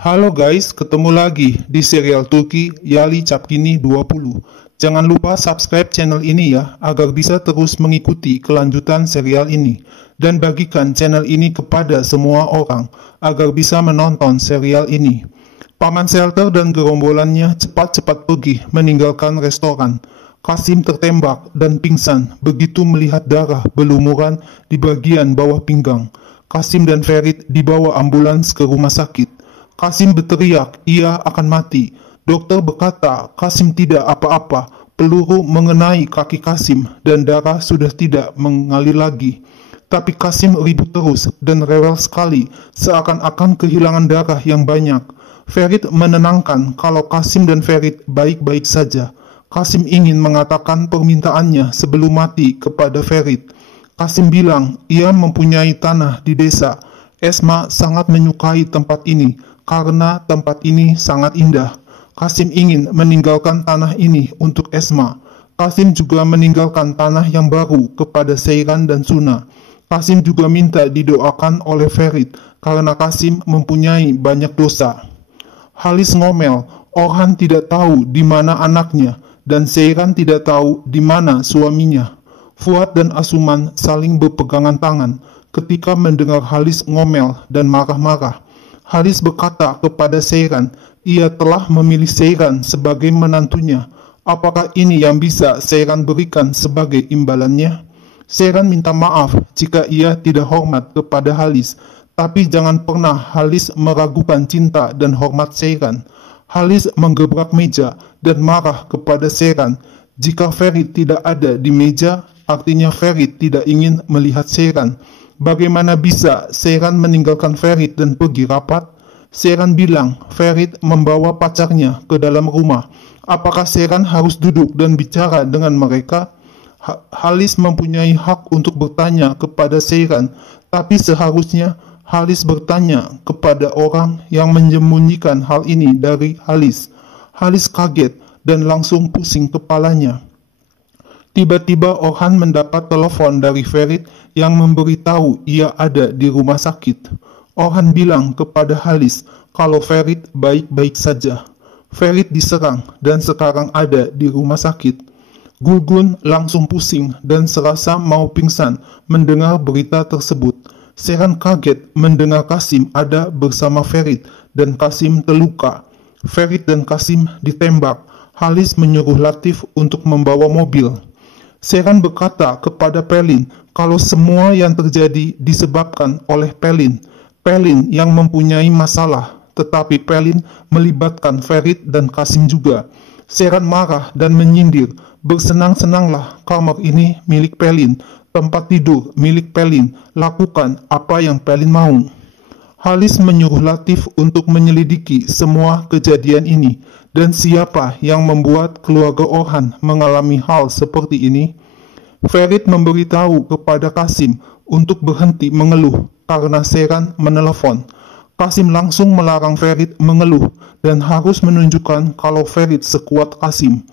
Halo guys, ketemu lagi di serial Turki Yalı Çapkını 20. Jangan lupa subscribe channel ini ya, agar bisa terus mengikuti kelanjutan serial ini. Dan bagikan channel ini kepada semua orang, agar bisa menonton serial ini. Paman Shelter dan gerombolannya cepat-cepat pergi meninggalkan restoran. Kasim tertembak dan pingsan begitu melihat darah berlumuran di bagian bawah pinggang. Kasim dan Ferit dibawa ambulans ke rumah sakit. Kasim berteriak, ia akan mati. Dokter berkata, Kasim tidak apa-apa. Peluru mengenai kaki Kasim dan darah sudah tidak mengalir lagi. Tapi Kasim ribut terus dan rewel sekali, seakan-akan kehilangan darah yang banyak. Ferit menenangkan kalau Kasim dan Ferit baik-baik saja. Kasim ingin mengatakan permintaannya sebelum mati kepada Ferit. Kasim bilang, ia mempunyai tanah di desa. Esma sangat menyukai tempat ini, karena tempat ini sangat indah. Kasim ingin meninggalkan tanah ini untuk Esma. Kasim juga meninggalkan tanah yang baru kepada Seyran dan Suna. Kasim juga minta didoakan oleh Ferit, karena Kasim mempunyai banyak dosa. Halis ngomel, Orhan tidak tahu di mana anaknya, dan Seyran tidak tahu di mana suaminya. Fuad dan Asuman saling berpegangan tangan ketika mendengar Halis ngomel dan marah-marah. Halis berkata kepada Seyran, ia telah memilih Seyran sebagai menantunya. Apakah ini yang bisa Seyran berikan sebagai imbalannya? Seyran minta maaf jika ia tidak hormat kepada Halis, tapi jangan pernah Halis meragukan cinta dan hormat Seyran. Halis menggebrak meja dan marah kepada Seyran. Jika Ferit tidak ada di meja, artinya Ferit tidak ingin melihat Seyran. Bagaimana bisa Seyran meninggalkan Ferit dan pergi rapat? Seyran bilang Ferit membawa pacarnya ke dalam rumah. Apakah Seyran harus duduk dan bicara dengan mereka? Halis mempunyai hak untuk bertanya kepada Seyran, tapi seharusnya Halis bertanya kepada orang yang menyembunyikan hal ini dari Halis. Halis kaget dan langsung pusing kepalanya. Tiba-tiba Orhan mendapat telepon dari Ferit yang memberitahu ia ada di rumah sakit. Orhan bilang kepada Halis kalau Ferit baik-baik saja. Ferit diserang dan sekarang ada di rumah sakit. Gulgun langsung pusing dan serasa mau pingsan mendengar berita tersebut. Seyran kaget mendengar Kasim ada bersama Ferit dan Kasim terluka. Ferit dan Kasim ditembak. Halis menyuruh Latif untuk membawa mobil. Seyran berkata kepada Pelin kalau semua yang terjadi disebabkan oleh Pelin. Pelin yang mempunyai masalah, tetapi Pelin melibatkan Ferit dan Kasim juga. Seyran marah dan menyindir, bersenang-senanglah, kamar ini milik Pelin, tempat tidur milik Pelin, lakukan apa yang Pelin mau. Halis menyuruh Latif untuk menyelidiki semua kejadian ini, dan siapa yang membuat keluarga Orhan mengalami hal seperti ini. Ferit memberitahu kepada Kasim untuk berhenti mengeluh karena Seyran menelepon. Kasim langsung melarang Ferit mengeluh dan harus menunjukkan kalau Ferit sekuat Kasim.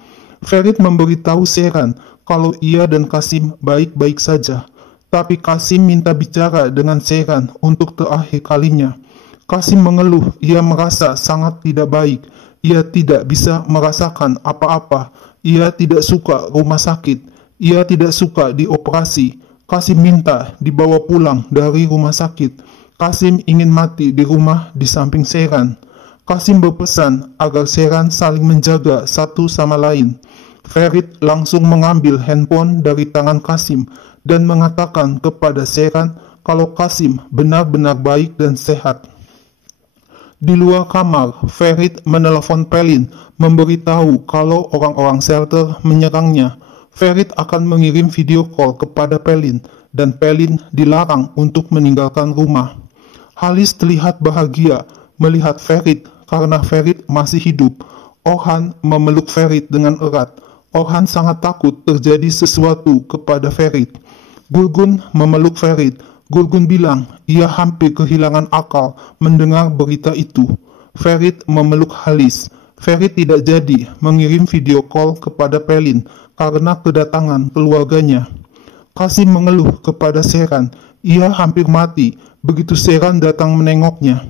Ferit memberitahu Seyran kalau ia dan Kasim baik-baik saja. Tapi Kasim minta bicara dengan Seyran untuk terakhir kalinya. Kasim mengeluh, ia merasa sangat tidak baik. Ia tidak bisa merasakan apa-apa. Ia tidak suka rumah sakit. Ia tidak suka dioperasi. Kasim minta dibawa pulang dari rumah sakit. Kasim ingin mati di rumah di samping Seyran. Kasim berpesan agar Seyran saling menjaga satu sama lain. Ferit langsung mengambil handphone dari tangan Kasim dan mengatakan kepada Seyran kalau Kasim benar-benar baik dan sehat. Di luar kamar, Ferit menelpon Pelin memberitahu kalau orang-orang shelter menyerangnya. Ferit akan mengirim video call kepada Pelin dan Pelin dilarang untuk meninggalkan rumah. Halis terlihat bahagia melihat Ferit karena Ferit masih hidup. Orhan memeluk Ferit dengan erat. Orhan sangat takut terjadi sesuatu kepada Ferit. Gulgun memeluk Ferit. Gulgun bilang ia hampir kehilangan akal mendengar berita itu. Ferit memeluk Halis. Ferit tidak jadi mengirim video call kepada Pelin karena kedatangan keluarganya. Kasim mengeluh kepada Seyran. Ia hampir mati begitu Seyran datang menengoknya.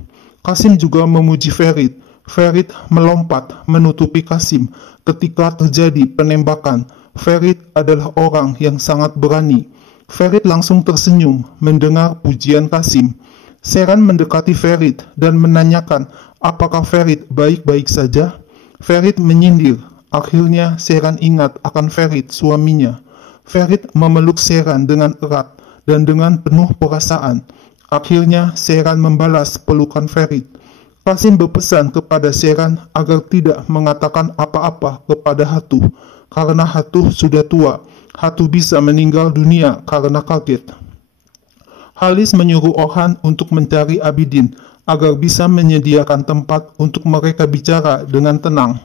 Kasim juga memuji Ferit. Ferit melompat menutupi Kasim ketika terjadi penembakan. Ferit adalah orang yang sangat berani. Ferit langsung tersenyum mendengar pujian Kasim. Sheran mendekati Ferit dan menanyakan apakah Ferit baik-baik saja. Ferit menyindir. Akhirnya Sheran ingat akan Ferit, suaminya. Ferit memeluk Sheran dengan erat dan dengan penuh perasaan. Akhirnya Sheran membalas pelukan Ferit. Kasim berpesan kepada Sheran agar tidak mengatakan apa-apa kepada Hatu, karena Hatu sudah tua. Hatu bisa meninggal dunia karena kaget. Halis menyuruh Orhan untuk mencari Abidin agar bisa menyediakan tempat untuk mereka bicara dengan tenang.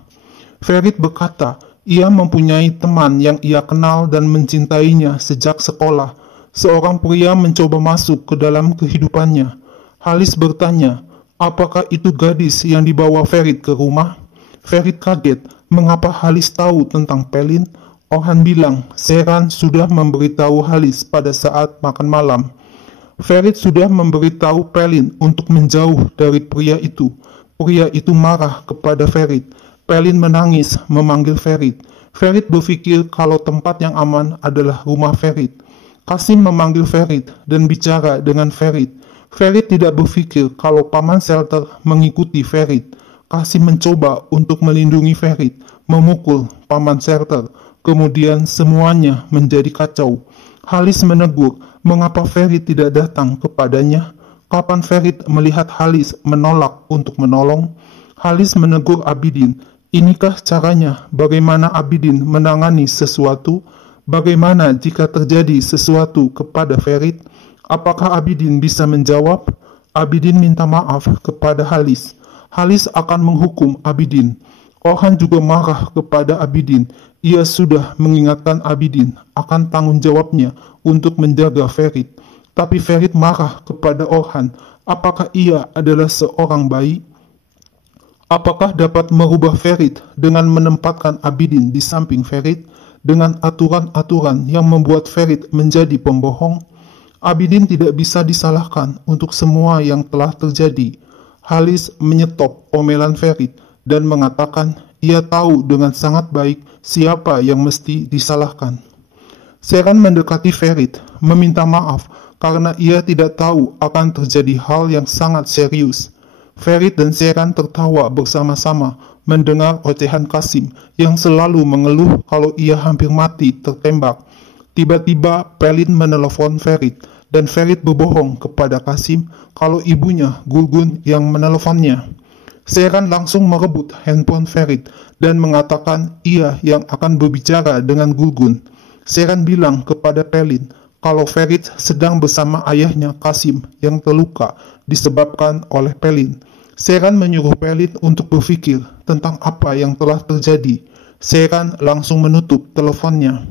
Ferit berkata, ia mempunyai teman yang ia kenal dan mencintainya sejak sekolah. Seorang pria mencoba masuk ke dalam kehidupannya. Halis bertanya, apakah itu gadis yang dibawa Ferit ke rumah? Ferit kaget, mengapa Halis tahu tentang Pelin? Orhan bilang, Sheran sudah memberitahu Halis pada saat makan malam. Ferit sudah memberitahu Pelin untuk menjauh dari pria itu. Pria itu marah kepada Ferit. Pelin menangis memanggil Ferit. Ferit berpikir kalau tempat yang aman adalah rumah Ferit. Kasim memanggil Ferit dan bicara dengan Ferit. Ferit tidak berpikir kalau Paman Shelter mengikuti Ferit. Kasim mencoba untuk melindungi Ferit, memukul Paman Shelter. Kemudian semuanya menjadi kacau. Halis menegur, mengapa Ferit tidak datang kepadanya? Kapan Ferit melihat Halis menolak untuk menolong? Halis menegur Abidin, inikah caranya bagaimana Abidin menangani sesuatu? Bagaimana jika terjadi sesuatu kepada Ferit? Apakah Abidin bisa menjawab? Abidin minta maaf kepada Halis. Halis akan menghukum Abidin. Orhan juga marah kepada Abidin. Ia sudah mengingatkan Abidin akan tanggung jawabnya untuk menjaga Ferit. Tapi Ferit marah kepada Orhan. Apakah ia adalah seorang bayi? Apakah dapat merubah Ferit dengan menempatkan Abidin di samping Ferit? Dengan aturan-aturan yang membuat Ferit menjadi pembohong? Abidin tidak bisa disalahkan untuk semua yang telah terjadi. Halis menyetop omelan Ferit dan mengatakan ia tahu dengan sangat baik siapa yang mesti disalahkan. Sheran mendekati Ferit, meminta maaf karena ia tidak tahu akan terjadi hal yang sangat serius. Ferit dan Sheran tertawa bersama-sama mendengar ocehan Kasim yang selalu mengeluh kalau ia hampir mati tertembak. Tiba-tiba Pelin menelepon Ferit dan Ferit berbohong kepada Kasim kalau ibunya Gulgun yang meneleponnya. Sheran langsung merebut handphone Ferit dan mengatakan ia yang akan berbicara dengan Gulgun. Sheran bilang kepada Pelin kalau Ferit sedang bersama ayahnya Kasim yang terluka disebabkan oleh Pelin. Sheran menyuruh Pelin untuk berpikir tentang apa yang telah terjadi. Sheran langsung menutup teleponnya.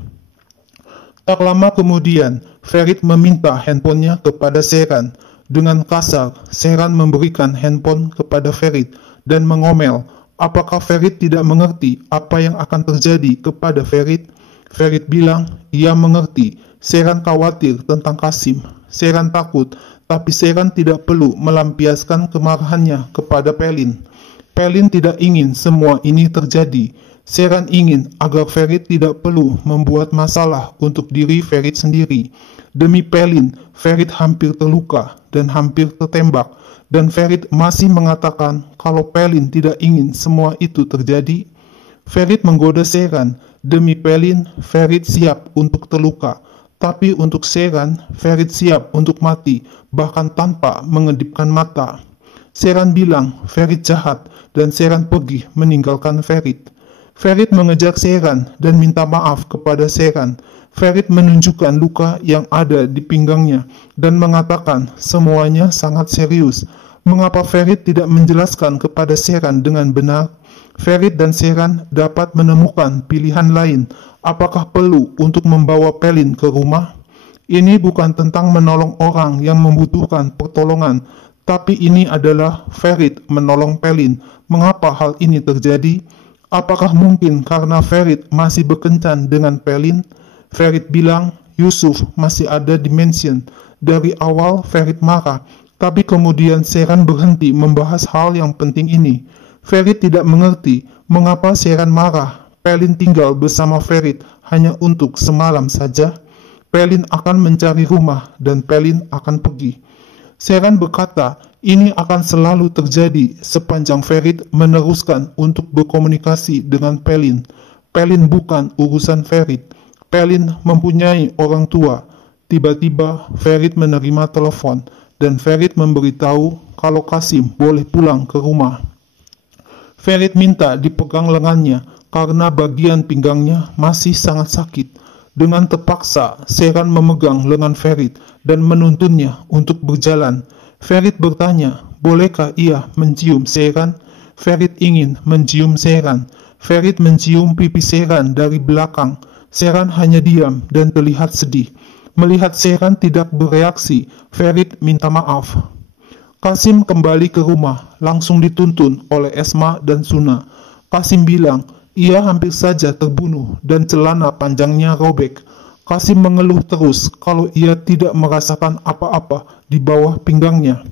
Tak lama kemudian, Ferit meminta handphonenya kepada Sheran. Dengan kasar, Sheran memberikan handphone kepada Ferit dan mengomel, apakah Ferit tidak mengerti apa yang akan terjadi kepada Ferit? Ferit bilang, ia mengerti. Sheran khawatir tentang Kasim. Sheran takut, tapi Sheran tidak perlu melampiaskan kemarahannya kepada Pelin. Pelin tidak ingin semua ini terjadi. Sheran ingin agar Ferit tidak perlu membuat masalah untuk diri Ferit sendiri. Demi Pelin, Ferit hampir terluka dan hampir tertembak, dan Ferit masih mengatakan kalau Pelin tidak ingin semua itu terjadi. Ferit menggoda Sheran. Demi Pelin, Ferit siap untuk terluka. Tapi untuk Sheran, Ferit siap untuk mati, bahkan tanpa mengedipkan mata. Sheran bilang Ferit jahat, dan Sheran pergi meninggalkan Ferit. Ferit mengejar Sheran dan minta maaf kepada Sheran. Ferit menunjukkan luka yang ada di pinggangnya dan mengatakan semuanya sangat serius. Mengapa Ferit tidak menjelaskan kepada Sheran dengan benar? Ferit dan Sheran dapat menemukan pilihan lain. Apakah perlu untuk membawa Pelin ke rumah? Ini bukan tentang menolong orang yang membutuhkan pertolongan, tapi ini adalah Ferit menolong Pelin. Mengapa hal ini terjadi? Apakah mungkin karena Ferit masih berkencan dengan Pelin? Ferit bilang Yusuf masih ada di mansion. Dari awal Ferit marah, Tapi kemudian Sheeran berhenti membahas hal yang penting ini. Ferit tidak mengerti mengapa Sheeran marah. Pelin tinggal bersama Ferit hanya untuk semalam saja. Pelin akan mencari rumah dan Pelin akan pergi. Sheeran berkata, ini akan selalu terjadi sepanjang Ferit meneruskan untuk berkomunikasi dengan Pelin. Pelin bukan urusan Ferit. Pelin mempunyai orang tua. Tiba-tiba Ferit menerima telepon dan Ferit memberitahu kalau Qasim boleh pulang ke rumah. Ferit minta dipegang lengannya karena bagian pinggangnya masih sangat sakit. Dengan terpaksa, Sheeran memegang lengan Ferit dan menuntunnya untuk berjalan. Ferit bertanya, bolehkah ia mencium Sheeran? Ferit ingin mencium Sheeran. Ferit mencium pipi Sheeran dari belakang. Sheeran hanya diam dan terlihat sedih. Melihat Sheeran tidak bereaksi, Ferit minta maaf. Qasim kembali ke rumah, langsung dituntun oleh Esma dan Suna. Qasim bilang, ia hampir saja terbunuh dan celana panjangnya robek. Qasim mengeluh terus kalau ia tidak merasakan apa-apa di bawah pinggangnya.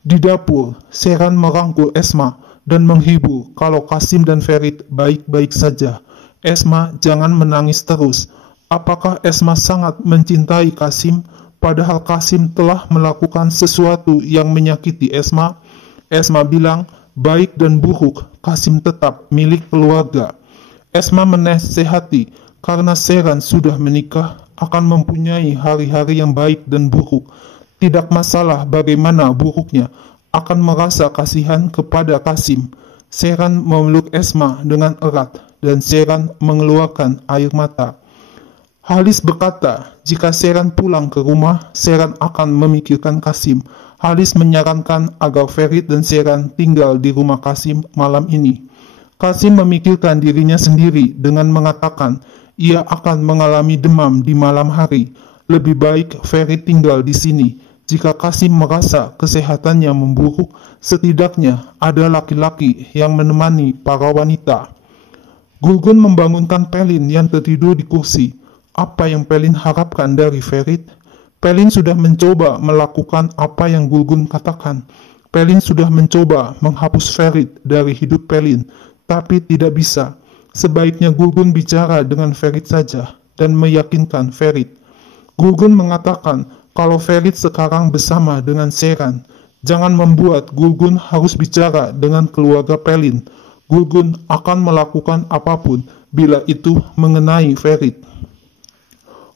Di dapur, Sheeran merangkul Esma dan menghibur kalau Qasim dan Ferit baik-baik saja. Esma, jangan menangis terus. Apakah Esma sangat mencintai Qasim, padahal Qasim telah melakukan sesuatu yang menyakiti Esma? Esma bilang, baik dan buruk, Qasim tetap milik keluarga. Esma menasehati, karena Sheeran sudah menikah, akan mempunyai hari-hari yang baik dan buruk. Tidak masalah bagaimana buruknya, akan merasa kasihan kepada Qasim. Sheeran memeluk Esma dengan erat, dan Sheeran mengeluarkan air mata. Halis berkata, jika Sheeran pulang ke rumah, Sheeran akan memikirkan Qasim. Halis menyarankan agar Ferit dan Sheeran tinggal di rumah Qasim malam ini. Qasim memikirkan dirinya sendiri dengan mengatakan, ia akan mengalami demam di malam hari. Lebih baik Ferit tinggal di sini. Jika Qasim merasa kesehatannya memburuk, setidaknya ada laki-laki yang menemani para wanita. Gulgun membangunkan Pelin yang tertidur di kursi. Apa yang Pelin harapkan dari Ferit? Pelin sudah mencoba melakukan apa yang Gulgun katakan. Pelin sudah mencoba menghapus Ferit dari hidup Pelin, tapi tidak bisa. Sebaiknya Gulgun bicara dengan Ferit saja dan meyakinkan Ferit. Gulgun mengatakan kalau Ferit sekarang bersama dengan Sheeran. Jangan membuat Gulgun harus bicara dengan keluarga Pelin. Gulgun akan melakukan apapun bila itu mengenai Ferit.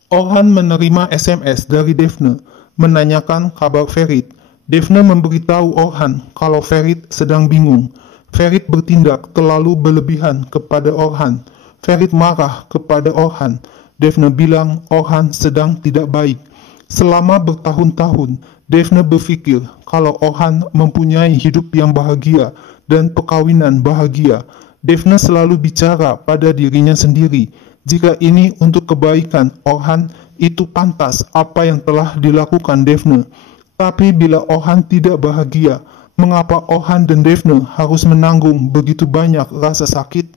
Orhan menerima SMS dari Daphne menanyakan kabar Ferit. Daphne memberitahu Orhan kalau Ferit sedang bingung. Ferit bertindak terlalu berlebihan kepada Orhan. Ferit marah kepada Orhan. Daphne bilang Orhan sedang tidak baik. Selama bertahun-tahun, Daphne berpikir kalau Orhan mempunyai hidup yang bahagia dan perkawinan bahagia. Daphne selalu bicara pada dirinya sendiri. Jika ini untuk kebaikan Orhan, itu pantas apa yang telah dilakukan Daphne. Tapi bila Orhan tidak bahagia, mengapa Orhan dan Daphne harus menanggung begitu banyak rasa sakit?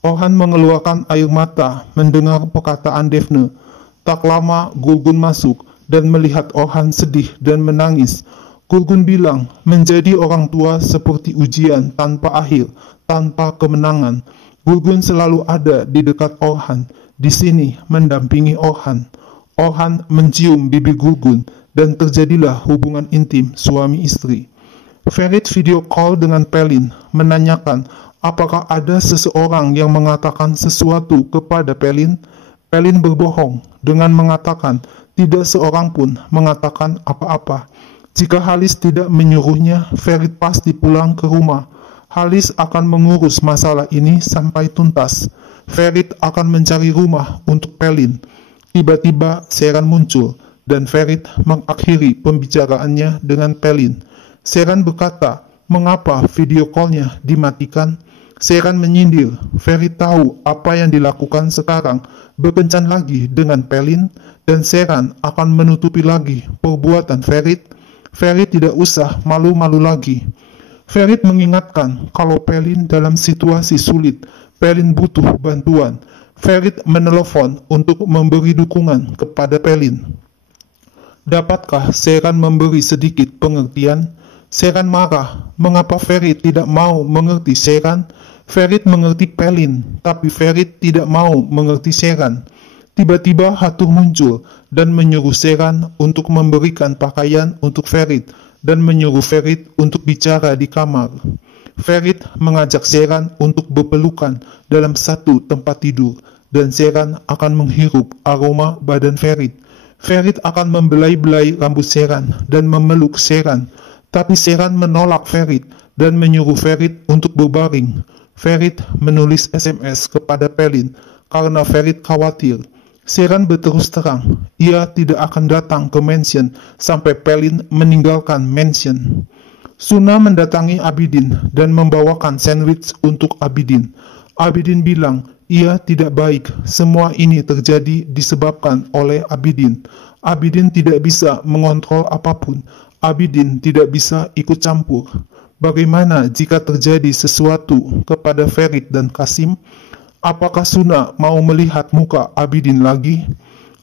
Orhan mengeluarkan air mata mendengar perkataan Daphne. Tak lama Gulgun masuk dan melihat Orhan sedih dan menangis. Gulgun bilang, menjadi orang tua seperti ujian tanpa akhir, tanpa kemenangan. Gulgun selalu ada di dekat Orhan, di sini mendampingi Orhan. Orhan mencium bibir Gulgun dan terjadilah hubungan intim suami istri. Ferit video call dengan Pelin menanyakan apakah ada seseorang yang mengatakan sesuatu kepada Pelin. Pelin berbohong dengan mengatakan tidak seorang pun mengatakan apa-apa. Jika Halis tidak menyuruhnya, Ferit pasti pulang ke rumah. Halis akan mengurus masalah ini sampai tuntas. Ferit akan mencari rumah untuk Pelin. Tiba-tiba Sheeran muncul dan Ferit mengakhiri pembicaraannya dengan Pelin. Sheeran berkata, mengapa video call-nya dimatikan? Sheeran menyindir, Ferit tahu apa yang dilakukan sekarang, berkencan lagi dengan Pelin, dan Sheeran akan menutupi lagi perbuatan Ferit. Ferit tidak usah malu-malu lagi. Ferit mengingatkan kalau Pelin dalam situasi sulit, Pelin butuh bantuan. Ferit menelepon untuk memberi dukungan kepada Pelin. Dapatkah Seran memberi sedikit pengertian? Seran marah. Mengapa Ferit tidak mau mengerti Seran? Ferit mengerti Pelin, tapi Ferit tidak mau mengerti Seran. Tiba-tiba Hatuh muncul dan menyuruh Seran untuk memberikan pakaian untuk Ferit dan menyuruh Ferit untuk bicara di kamar. Ferit mengajak Seran untuk berpelukan dalam satu tempat tidur dan Seran akan menghirup aroma badan Ferit. Ferit akan membelai-belai rambut Seran dan memeluk Seran, tapi Seran menolak Ferit dan menyuruh Ferit untuk berbaring. Ferit menulis SMS kepada Pelin karena Ferit khawatir. Seran berterus terang, ia tidak akan datang ke mansion sampai Pelin meninggalkan mansion. Suna mendatangi Abidin dan membawakan sandwich untuk Abidin. Abidin bilang, ia tidak baik, semua ini terjadi disebabkan oleh Abidin. Abidin tidak bisa mengontrol apapun, Abidin tidak bisa ikut campur. Bagaimana jika terjadi sesuatu kepada Ferit dan Kasim? Apakah Suna mau melihat muka Abidin lagi?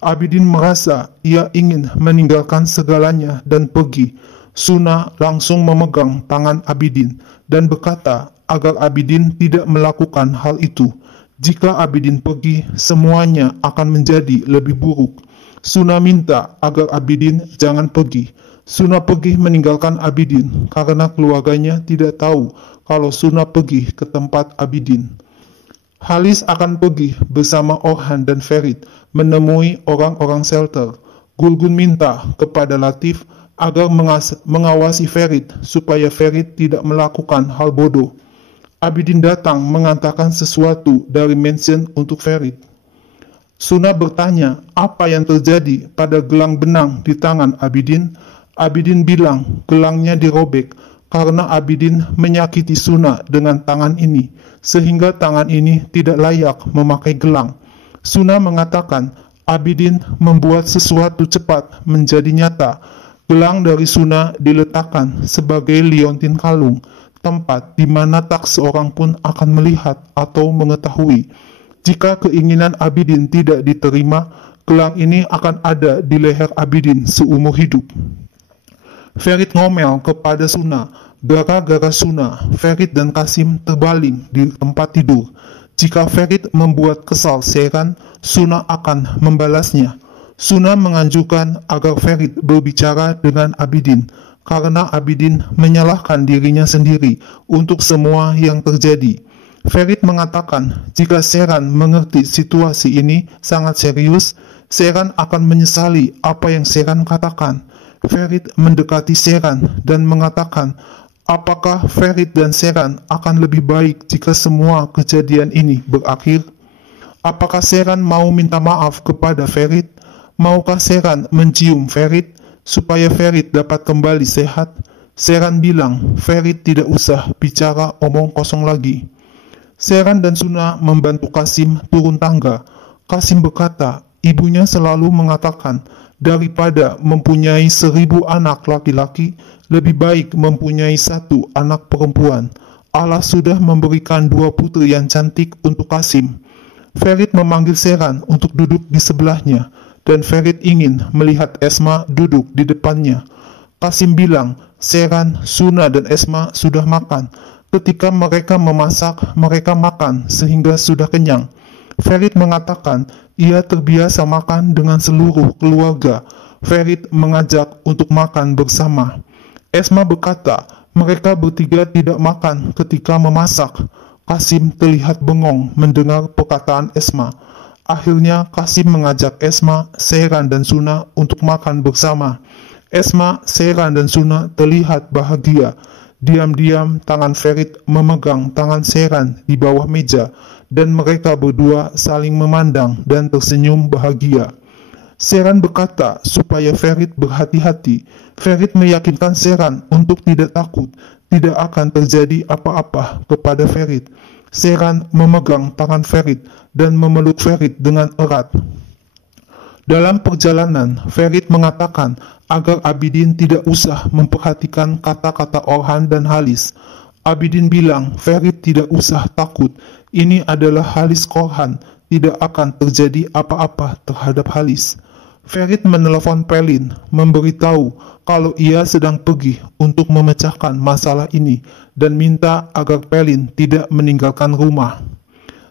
Abidin merasa ia ingin meninggalkan segalanya dan pergi. Suna langsung memegang tangan Abidin dan berkata agar Abidin tidak melakukan hal itu. Jika Abidin pergi, semuanya akan menjadi lebih buruk. Suna minta agar Abidin jangan pergi. Suna pergi meninggalkan Abidin karena keluarganya tidak tahu kalau Suna pergi ke tempat Abidin. Halis akan pergi bersama Orhan dan Ferit menemui orang-orang shelter. Gulgun minta kepada Latif agar mengawasi Ferit supaya Ferit tidak melakukan hal bodoh. Abidin datang mengantarkan sesuatu dari mansion untuk Ferit. Suna bertanya apa yang terjadi pada gelang benang di tangan Abidin. Abidin bilang gelangnya dirobek karena Abidin menyakiti Suna dengan tangan ini, sehingga tangan ini tidak layak memakai gelang. Suna mengatakan Abidin membuat sesuatu cepat menjadi nyata. Gelang dari Suna diletakkan sebagai liontin kalung, tempat di mana tak seorang pun akan melihat atau mengetahui. Jika keinginan Abidin tidak diterima, gelang ini akan ada di leher Abidin seumur hidup. Ferit ngomel kepada Suna. Gara-gara Suna, Ferit dan Kasim terbaling di tempat tidur. Jika Ferit membuat kesal Seran, Suna akan membalasnya. Suna menganjurkan agar Ferit berbicara dengan Abidin, karena Abidin menyalahkan dirinya sendiri untuk semua yang terjadi. Ferit mengatakan jika Seran mengerti situasi ini sangat serius, Seran akan menyesali apa yang Seran katakan. Ferit mendekati Seran dan mengatakan, apakah Ferit dan Seran akan lebih baik jika semua kejadian ini berakhir? Apakah Seran mau minta maaf kepada Ferit? Maukah Seran mencium Ferit supaya Ferit dapat kembali sehat? Seran bilang, Ferit tidak usah bicara omong kosong lagi. Seran dan Suna membantu Kasim turun tangga. Kasim berkata, ibunya selalu mengatakan, daripada mempunyai 1000 anak laki-laki, lebih baik mempunyai 1 anak perempuan. Allah sudah memberikan 2 putri yang cantik untuk Kasim. Ferit memanggil Seran untuk duduk di sebelahnya, dan Ferit ingin melihat Esma duduk di depannya. Kasim bilang, Seran, Suna, dan Esma sudah makan. Ketika mereka memasak, mereka makan sehingga sudah kenyang. Ferit mengatakan ia terbiasa makan dengan seluruh keluarga. Ferit mengajak untuk makan bersama. Esma berkata mereka bertiga tidak makan ketika memasak. Kasim terlihat bengong mendengar perkataan Esma. Akhirnya Kasim mengajak Esma, Seran, dan Suna untuk makan bersama. Esma, Seran, dan Suna terlihat bahagia. Diam-diam tangan Ferit memegang tangan Seran di bawah meja, dan mereka berdua saling memandang dan tersenyum bahagia. Seran berkata supaya Ferit berhati-hati. Ferit meyakinkan Seran untuk tidak takut, tidak akan terjadi apa-apa kepada Ferit. Seran memegang tangan Ferit dan memeluk Ferit dengan erat. Dalam perjalanan, Ferit mengatakan agar Abidin tidak usah memperhatikan kata-kata Orhan dan Halis. Abidin bilang Ferit tidak usah takut, ini adalah Halis Korhan, tidak akan terjadi apa-apa terhadap Halis. Ferit menelepon Pelin, memberitahu kalau ia sedang pergi untuk memecahkan masalah ini dan minta agar Pelin tidak meninggalkan rumah.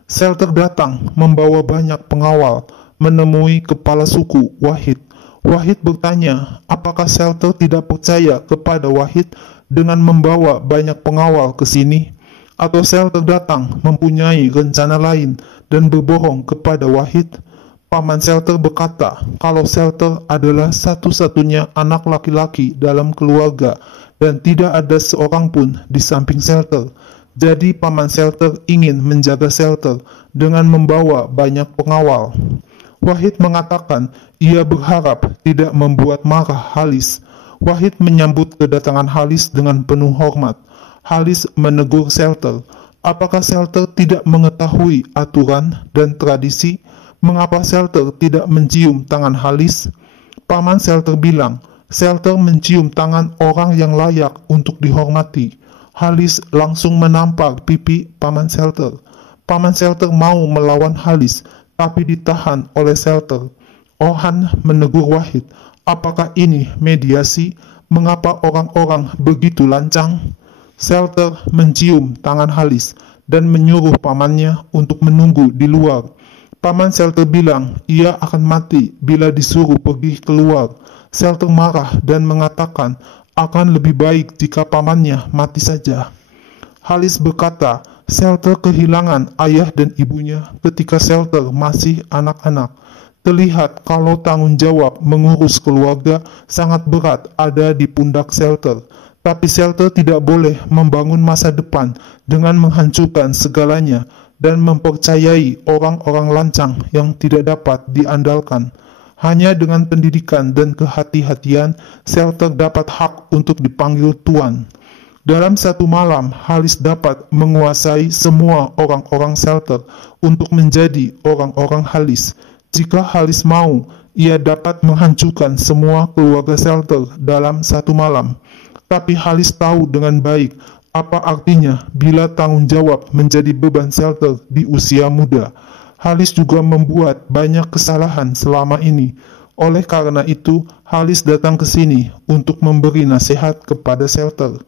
Shelter datang membawa banyak pengawal menemui kepala suku Wahid. Wahid bertanya apakah Shelter tidak percaya kepada Wahid dengan membawa banyak pengawal ke sini, atau Shelter datang mempunyai rencana lain dan berbohong kepada Wahid. Paman Shelter berkata kalau Shelter adalah satu-satunya anak laki-laki dalam keluarga dan tidak ada seorang pun di samping Shelter. Jadi Paman Shelter ingin menjaga Shelter dengan membawa banyak pengawal. Wahid mengatakan ia berharap tidak membuat marah Halis. Wahid menyambut kedatangan Halis dengan penuh hormat. Halis menegur Shelter. Apakah Shelter tidak mengetahui aturan dan tradisi? Mengapa Shelter tidak mencium tangan Halis? Paman Shelter bilang, Shelter mencium tangan orang yang layak untuk dihormati. Halis langsung menampar pipi Paman Shelter. Paman Shelter mau melawan Halis, tapi ditahan oleh Shelter. Orhan menegur Wahid, apakah ini mediasi? Mengapa orang-orang begitu lancang? Shelter mencium tangan Halis dan menyuruh pamannya untuk menunggu di luar. Paman Shelter bilang ia akan mati bila disuruh pergi keluar. Shelter marah dan mengatakan akan lebih baik jika pamannya mati saja. Halis berkata Shelter kehilangan ayah dan ibunya ketika Shelter masih anak-anak. Terlihat kalau tanggung jawab mengurus keluarga sangat berat ada di pundak Shelter. Tapi Shelter tidak boleh membangun masa depan dengan menghancurkan segalanya dan mempercayai orang-orang lancang yang tidak dapat diandalkan. Hanya dengan pendidikan dan kehati-hatian, Shelter dapat hak untuk dipanggil Tuan. Dalam satu malam, Halis dapat menguasai semua orang-orang Shelter untuk menjadi orang-orang Halis. Jika Halis mau, ia dapat menghancurkan semua keluarga Shelter dalam satu malam. Tapi Halis tahu dengan baik apa artinya bila tanggung jawab menjadi beban Shelter di usia muda. Halis juga membuat banyak kesalahan selama ini. Oleh karena itu, Halis datang ke sini untuk memberi nasihat kepada Shelter.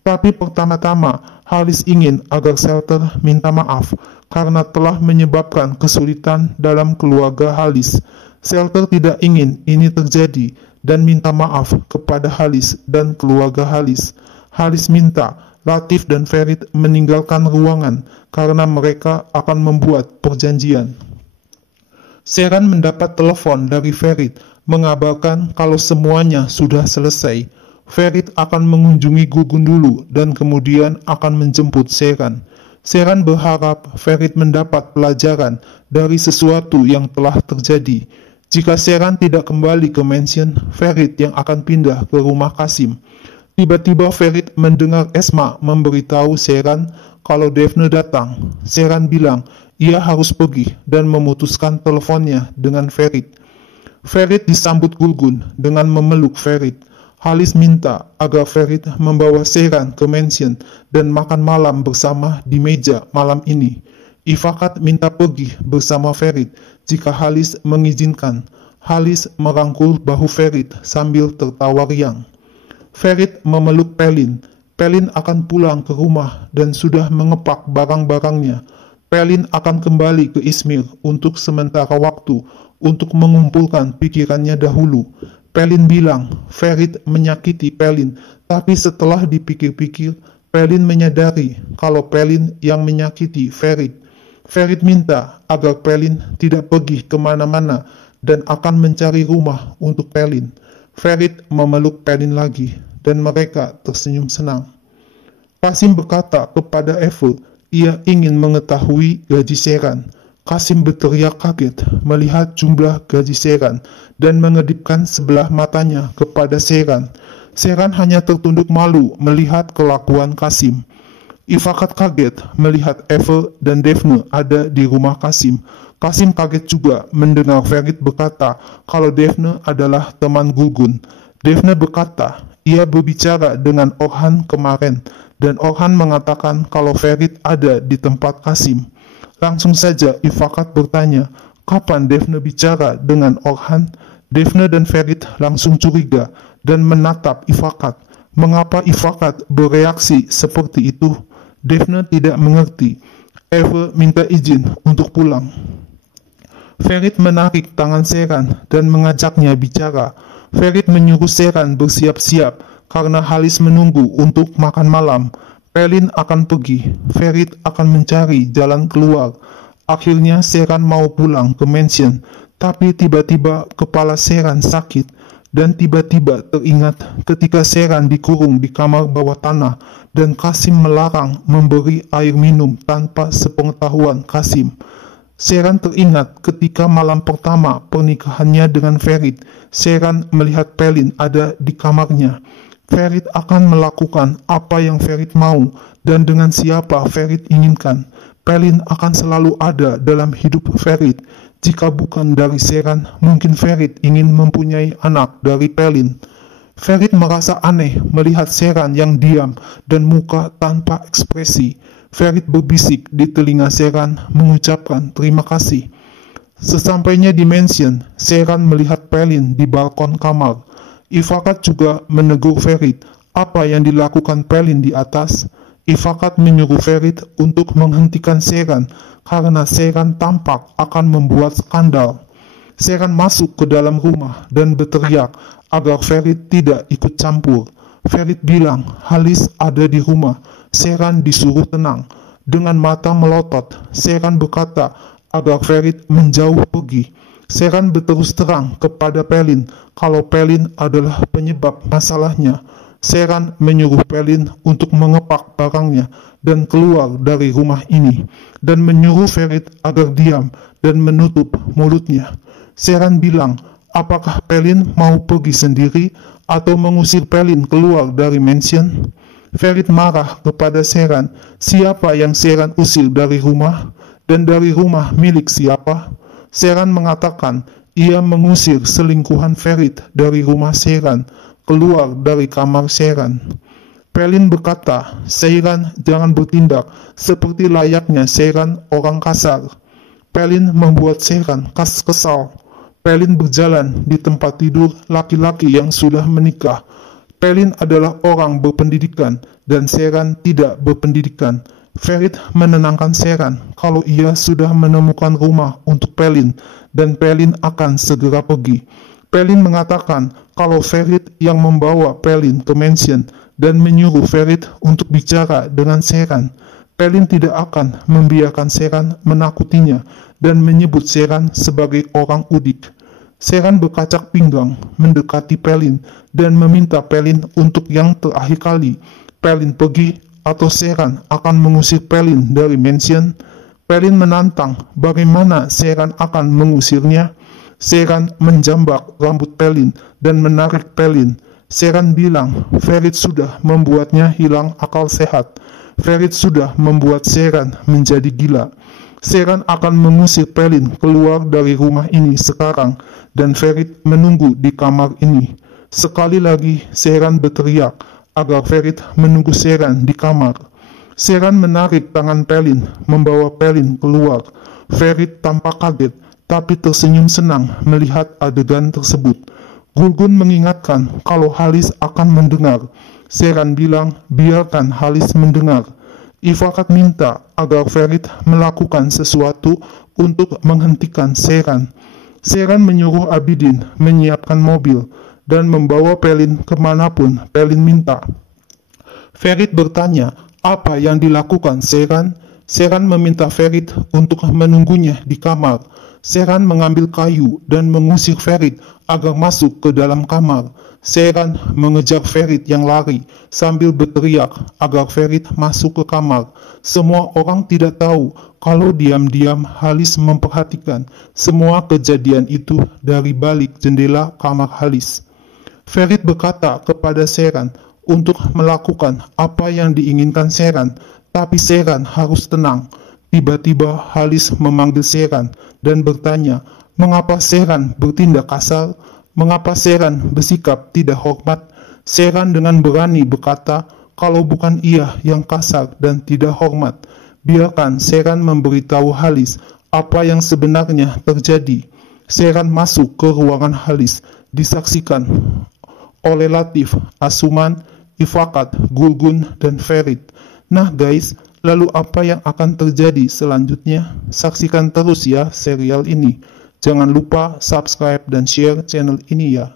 Tapi pertama-tama, Halis ingin agar Shelter minta maaf karena telah menyebabkan kesulitan dalam keluarga Halis. Shelter tidak ingin ini terjadi dan minta maaf kepada Halis dan keluarga Halis. Halis minta Latif dan Ferit meninggalkan ruangan karena mereka akan membuat perjanjian. Sheran mendapat telepon dari Ferit mengabarkan kalau semuanya sudah selesai. Ferit akan mengunjungi Gugun dulu dan kemudian akan menjemput Sheran. Sheran berharap Ferit mendapat pelajaran dari sesuatu yang telah terjadi. Jika Sheran tidak kembali ke mansion, Ferit yang akan pindah ke rumah Qasim. Tiba-tiba Ferit mendengar Esma memberitahu Sheran kalau Daphne datang. Sheran bilang ia harus pergi dan memutuskan teleponnya dengan Ferit. Ferit disambut Gugun dengan memeluk Ferit. Halis minta agar Ferit membawa Sheran ke mansion dan makan malam bersama di meja malam ini. Ifakat minta pergi bersama Ferit jika Halis mengizinkan. Halis merangkul bahu Ferit sambil tertawa riang. Ferit memeluk Pelin. Pelin akan pulang ke rumah dan sudah mengepak barang-barangnya. Pelin akan kembali ke Izmir untuk sementara waktu untuk mengumpulkan pikirannya dahulu. Pelin bilang Ferit menyakiti Pelin, tapi setelah dipikir-pikir, Pelin menyadari kalau Pelin yang menyakiti Ferit. Ferit minta agar Pelin tidak pergi kemana-mana dan akan mencari rumah untuk Pelin. Ferit memeluk Pelin lagi dan mereka tersenyum senang. Qasim berkata kepada Eiffel, ia ingin mengetahui gaji Sheran. Qasim berteriak kaget melihat jumlah gaji Sheran dan mengedipkan sebelah matanya kepada Sheran. Sheran hanya tertunduk malu melihat kelakuan Qasim. Ifakat kaget melihat Eiffel dan Daphne ada di rumah Qasim. Qasim kaget juga mendengar Ferit berkata kalau Daphne adalah teman Gugun. Daphne berkata ia berbicara dengan Orhan kemarin dan Orhan mengatakan kalau Ferit ada di tempat Qasim. Langsung saja Ifakat bertanya, kapan Daphne bicara dengan Orhan? Daphne dan Ferit langsung curiga dan menatap Ifakat. Mengapa Ifakat bereaksi seperti itu? Daphne tidak mengerti. Eve minta izin untuk pulang. Ferit menarik tangan Seren dan mengajaknya bicara. Ferit menyuruh Seren bersiap-siap karena Halis menunggu untuk makan malam. Pelin akan pergi. Ferit akan mencari jalan keluar. Akhirnya Seren mau pulang ke mansion, tapi tiba-tiba kepala Seren sakit dan tiba-tiba teringat ketika Seren dikurung di kamar bawah tanah dan Kasim melarang memberi air minum tanpa sepengetahuan Kasim. Seren teringat ketika malam pertama pernikahannya dengan Ferit, Seren melihat Pelin ada di kamarnya. Ferit akan melakukan apa yang Ferit mau dan dengan siapa Ferit inginkan. Pelin akan selalu ada dalam hidup Ferit. Jika bukan dari Seren, mungkin Ferit ingin mempunyai anak dari Pelin. Ferit merasa aneh melihat Seren yang diam dan muka tanpa ekspresi. Ferit berbisik di telinga Seren mengucapkan terima kasih. Sesampainya di mansion, Seren melihat Pelin di balkon kamar. Ifakat juga menegur Ferit. Apa yang dilakukan Pelin di atas? Ifakat menyuruh Ferit untuk menghentikan Seren karena Seren tampak akan membuat skandal. Seren masuk ke dalam rumah dan berteriak agar Ferit tidak ikut campur. Ferit bilang Halis ada di rumah. Seren disuruh tenang. Dengan mata melotot, Seren berkata agar Ferit menjauh pergi. Seren berterus terang kepada Pelin kalau Pelin adalah penyebab masalahnya. Seren menyuruh Pelin untuk mengepak barangnya dan keluar dari rumah ini, dan menyuruh Ferit agar diam dan menutup mulutnya. Seren bilang, apakah Pelin mau pergi sendiri atau mengusir Pelin keluar dari mansion? Ferit marah kepada Seren. Siapa yang Seren usir dari rumah? Dan dari rumah milik siapa? Seren mengatakan ia mengusir selingkuhan Ferit dari rumah Seren, keluar dari kamar Seren. Pelin berkata, Seren jangan bertindak seperti layaknya Seren orang kasar. Pelin membuat Seren kesal. Pelin berjalan di tempat tidur laki-laki yang sudah menikah. Pelin adalah orang berpendidikan dan Seren tidak berpendidikan. Ferit menenangkan Seren kalau ia sudah menemukan rumah untuk Pelin dan Pelin akan segera pergi. Pelin mengatakan kalau Ferit yang membawa Pelin ke mansion dan menyuruh Ferit untuk bicara dengan Seren. Pelin tidak akan membiarkan Seren menakutinya dan menyebut Seren sebagai orang udik. Seren berkacak pinggang mendekati Pelin dan meminta Pelin untuk yang terakhir kali. Pelin pergi atau Seren akan mengusir Pelin dari mansion. Pelin menantang bagaimana Seren akan mengusirnya. Seren menjambak rambut Pelin dan menarik Pelin. Seren bilang Ferit sudah membuatnya hilang akal sehat. Ferit sudah membuat Seren menjadi gila. Seren akan mengusir Pelin keluar dari rumah ini sekarang dan Ferit menunggu di kamar ini. Sekali lagi Seren berteriak agar Ferit menunggu Seren di kamar. Seren menarik tangan Pelin, membawa Pelin keluar. Ferit tampak kaget, tapi tersenyum senang melihat adegan tersebut. Gulgun mengingatkan kalau Halis akan mendengar. Seren bilang biarkan Halis mendengar. Ifakat minta agar Ferit melakukan sesuatu untuk menghentikan Seren. Seren menyuruh Abidin menyiapkan mobil dan membawa Pelin kemanapun Pelin minta. Ferit bertanya apa yang dilakukan Seren. Seren meminta Ferit untuk menunggunya di kamar. Seren mengambil kayu dan mengusir Ferit agar masuk ke dalam kamar. Seren mengejar Ferit yang lari sambil berteriak agar Ferit masuk ke kamar. Semua orang tidak tahu kalau diam-diam Halis memperhatikan semua kejadian itu dari balik jendela kamar Halis. Ferit berkata kepada Seren untuk melakukan apa yang diinginkan Seren, tapi Seren harus tenang. Tiba-tiba Halis memanggil Seren dan bertanya, mengapa Seren bertindak kasar? Mengapa Seren bersikap tidak hormat? Seren dengan berani berkata, kalau bukan ia yang kasar dan tidak hormat, biarkan Seren memberitahu Halis apa yang sebenarnya terjadi. Seren masuk ke ruangan Halis, disaksikan oleh Latif, Asuman, Ifakat, Gulgun, dan Ferit. Nah guys, lalu apa yang akan terjadi selanjutnya? Saksikan terus ya serial ini. Jangan lupa subscribe dan share channel ini ya.